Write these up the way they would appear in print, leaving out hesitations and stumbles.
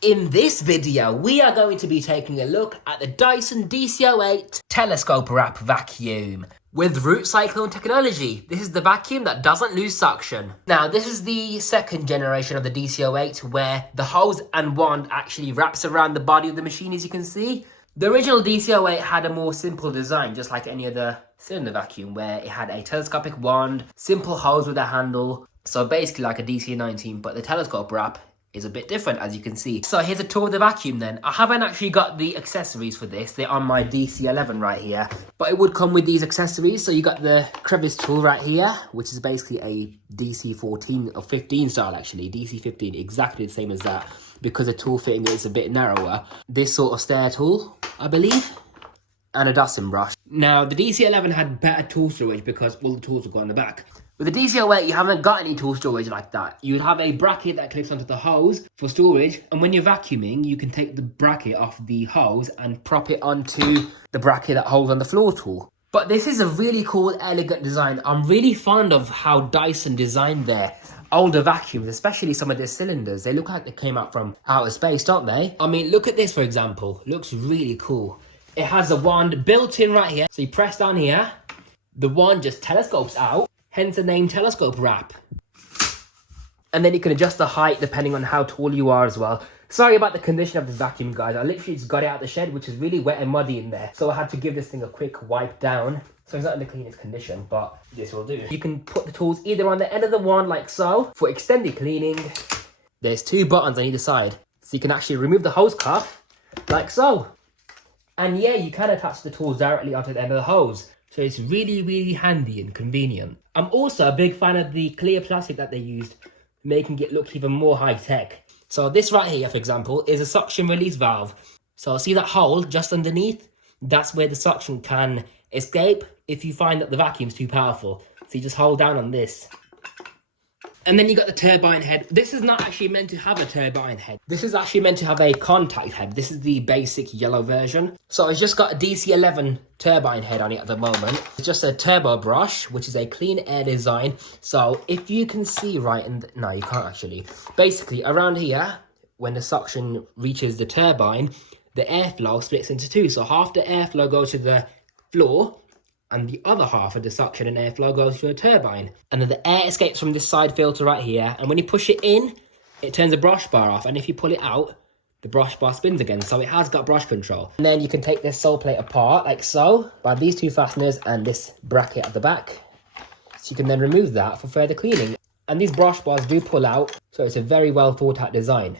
In this video, we are going to be taking a look at the Dyson DC08 Telescope Wrap vacuum with root cyclone technology. This is the vacuum that doesn't lose suction. Now, this is the second generation of the DC08 where the hose and wand actually wraps around the body of the machine, as you can see. The original DC08 had a more simple design, just like any other cylinder vacuum, where it had a telescopic wand, simple hose with a handle, so basically like a DC19, but the telescope wrap is a bit different, as you can see. So here's a tour of the vacuum then. I haven't actually got the accessories for this. They're on my DC11 right here. But it would come with these accessories. So you got the crevice tool right here, which is basically a DC14 or 15 style actually. DC15, exactly the same as that, because the tool fitting is a bit narrower. This sort of stair tool, I believe, and a dusting brush. Now, the DC11 had better tool storage because all the tools would go on the back. With the DC08, you haven't got any tool storage like that. You'd have a bracket that clips onto the hose for storage, and when you're vacuuming, you can take the bracket off the hose and prop it onto the bracket that holds on the floor tool. But this is a really cool, elegant design. I'm really fond of how Dyson designed their older vacuums, especially some of their cylinders. They look like they came out from outer space, don't they? I mean, look at this, for example. Looks really cool. It has a wand built in right here. So you press down here, the wand just telescopes out. Hence the name Telescope Wrap. And then you can adjust the height depending on how tall you are as well. Sorry about the condition of this vacuum, guys. I literally just got it out of the shed, which is really wet and muddy in there. So I had to give this thing a quick wipe down. So it's not in the cleanest condition, but this will do. You can put the tools either on the end of the wand like so. For extended cleaning, there's two buttons on either side. So you can actually remove the hose cuff like so. And yeah, you can attach the tools directly onto the end of the hose. So it's really, really handy and convenient. I'm also a big fan of the clear plastic that they used, making it look even more high-tech. So this right here, for example, is a suction release valve. So see that hole just underneath? That's where the suction can escape if you find that the vacuum's too powerful. So you just hold down on this. And then you got the turbine head. This is not actually meant to have a turbine head. This is actually meant to have a contact head. This is the basic yellow version. So it's just got a DC11 turbine head on it at the moment. It's just a turbo brush, which is a clean air design. So if you can see right, no, you can't actually. Basically, around here, when the suction reaches the turbine, the airflow splits into two. So half the airflow goes to the floor, and the other half of the suction and airflow goes to a turbine. And then the air escapes from this side filter right here. And when you push it in, it turns the brush bar off. And if you pull it out, the brush bar spins again. So it has got brush control. And then you can take this sole plate apart like so, by these two fasteners and this bracket at the back. So you can then remove that for further cleaning. And these brush bars do pull out. So it's a very well thought out design.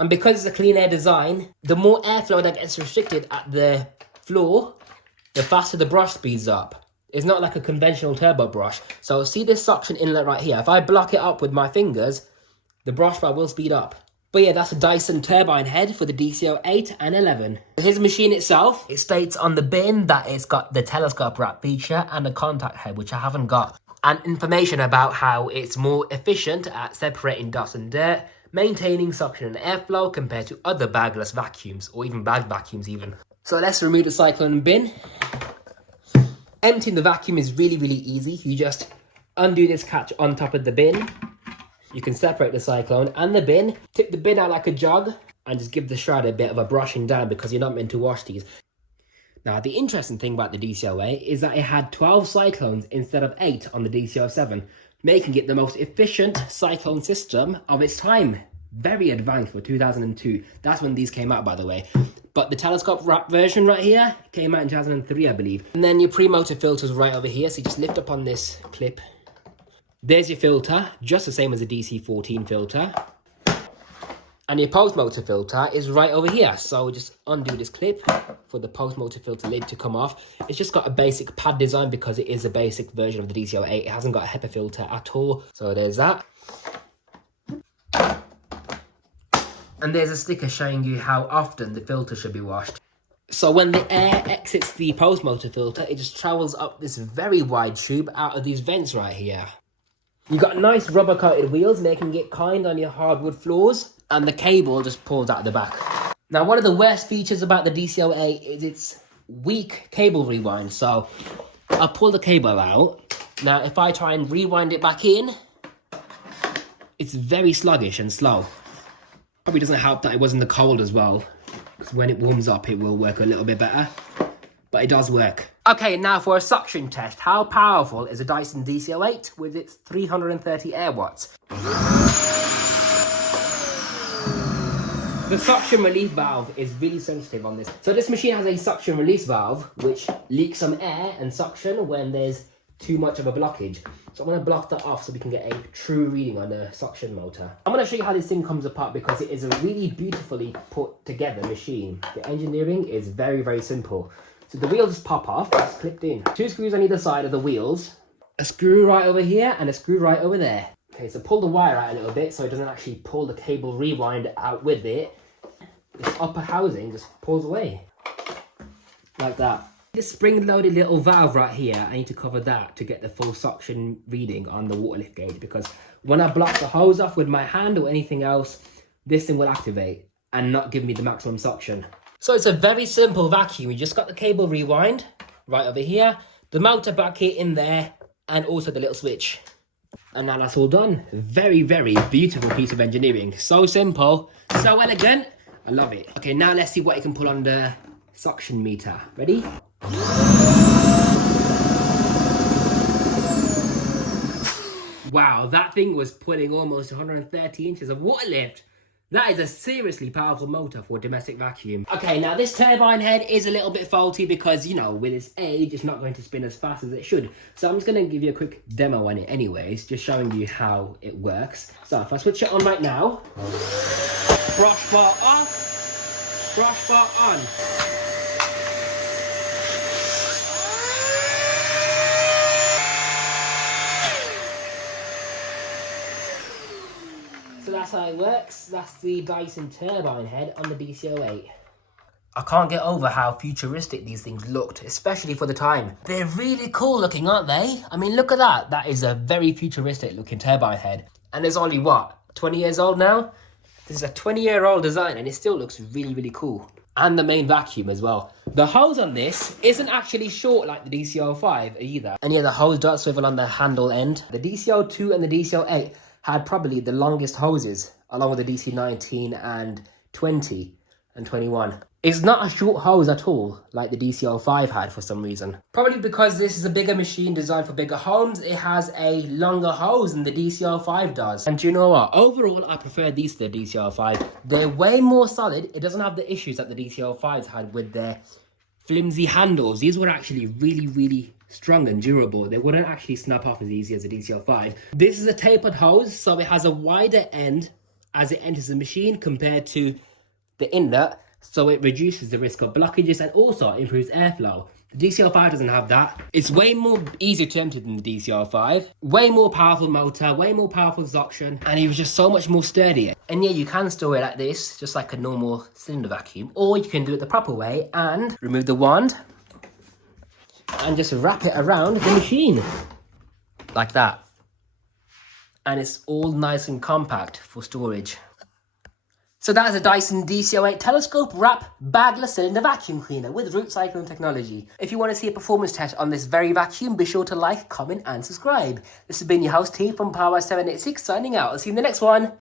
And because it's a clean air design, the more airflow that gets restricted at the floor, the faster the brush speeds up. It's not like a conventional turbo brush. So see this suction inlet right here. If I block it up with my fingers, the brush bar will speed up. But yeah, that's a Dyson turbine head for the DC08 and 11. Here's the machine itself. It states on the bin that it's got the telescope wrap feature and a contact head, which I haven't got. And information about how it's more efficient at separating dust and dirt, maintaining suction and airflow compared to other bagless vacuums, or even bag vacuums even. So let's remove the cyclone bin. Emptying the vacuum is really, really easy. You just undo this catch on top of the bin. You can separate the cyclone and the bin. Tip the bin out like a jug and just give the shroud a bit of a brushing down because you're not meant to wash these. Now, the interesting thing about the DC08 is that it had 12 cyclones instead of 8 on the DC07, making it the most efficient cyclone system of its time. Very advanced for 2002. That's when these came out, by the way. But the telescope wrap version right here came out in 2003, I believe. And then your pre-motor filter's right over here. So you just lift up on this clip. There's your filter, just the same as a DC14 filter. And your post-motor filter is right over here. So just undo this clip for the post-motor filter lid to come off. It's just got a basic pad design because it is a basic version of the DC08. It hasn't got a HEPA filter at all. So there's that. And there's a sticker showing you how often the filter should be washed. So when the air exits the post-motor filter, it just travels up this very wide tube out of these vents right here. You got nice rubber-coated wheels, making it kind on your hardwood floors, and the cable just pulls out the back. Now, one of the worst features about the DC08 is its weak cable rewind. So I'll pull the cable out. Now, if I try and rewind it back in, it's very sluggish and slow. Probably doesn't help that it was in the cold as well, because when it warms up it will work a little bit better, but it does work. Okay, now for a suction test. How powerful is a Dyson DC08 with its 330 air watts? The suction relief valve is really sensitive on this. So this machine has a suction release valve which leaks some air and suction when there's too much of a blockage. So I'm going to block that off so we can get a true reading on the suction motor. I'm going to show you how this thing comes apart because it is a really beautifully put together machine. The engineering is very, very simple. So the wheels just pop off, it's clipped in. 2 screws on either side of the wheels. A screw right over here and a screw right over there. Okay, so pull the wire out a little bit so it doesn't actually pull the cable rewind out with it. This upper housing just pulls away. Like that. This spring-loaded little valve right here, I need to cover that to get the full suction reading on the water lift gauge, because when I block the hose off with my hand or anything else, this thing will activate and not give me the maximum suction. So it's a very simple vacuum. You just got the cable rewind right over here, the motor back here in there, and also the little switch. And now that's all done. Very, very beautiful piece of engineering. So simple, so elegant. I love it. Okay, now let's see what it can pull on the suction meter. Ready? Wow, that thing was pulling almost 130 inches of water lift. That is a seriously powerful motor for a domestic vacuum. Okay, now this turbine head is a little bit faulty because, you know, with its age, it's not going to spin as fast as it should. So I'm just going to give you a quick demo on it anyways, just showing you how it works. So if I switch it on right now, brush bar off, brush bar on. So that's how it works. That's the Dyson turbine head on the DC08. I can't get over how futuristic these things looked, especially for the time. They're really cool looking, aren't they? I mean, look at that. That is a very futuristic looking turbine head. And it's only, what, 20 years old now? This is a 20-year-old design and it still looks really, really cool. And the main vacuum as well. The hose on this isn't actually short like the DC05 either. And yeah, the hose does swivel on the handle end. The DC02 and the DC08 had probably the longest hoses, along with the DC19 and 20 and 21. It's not a short hose at all, like the DC05 had for some reason. Probably because this is a bigger machine designed for bigger homes, it has a longer hose than the DC05 does. And do you know what? Overall, I prefer these to the DC05. They're way more solid. It doesn't have the issues that the DC05s had with their flimsy handles. These were actually really, really strong and durable. They wouldn't actually snap off as easy as a DC05. This is a tapered hose, so it has a wider end as it enters the machine compared to the inlet, so it reduces the risk of blockages and also improves airflow. The DC05 doesn't have that. It's way more easier to empty than the DC05. Way more powerful motor, way more powerful suction, and it was just so much more sturdy. And yeah, you can store it like this, just like a normal cylinder vacuum, or you can do it the proper way and remove the wand and just wrap it around the machine like that. And it's all nice and compact for storage. So that is a Dyson DC08 Telescope Wrap Bagless Cylinder Vacuum Cleaner with root cyclone technology. If you want to see a performance test on this very vacuum, be sure to like, comment and subscribe. This has been your host T from Power 786 signing out. I'll see you in the next one.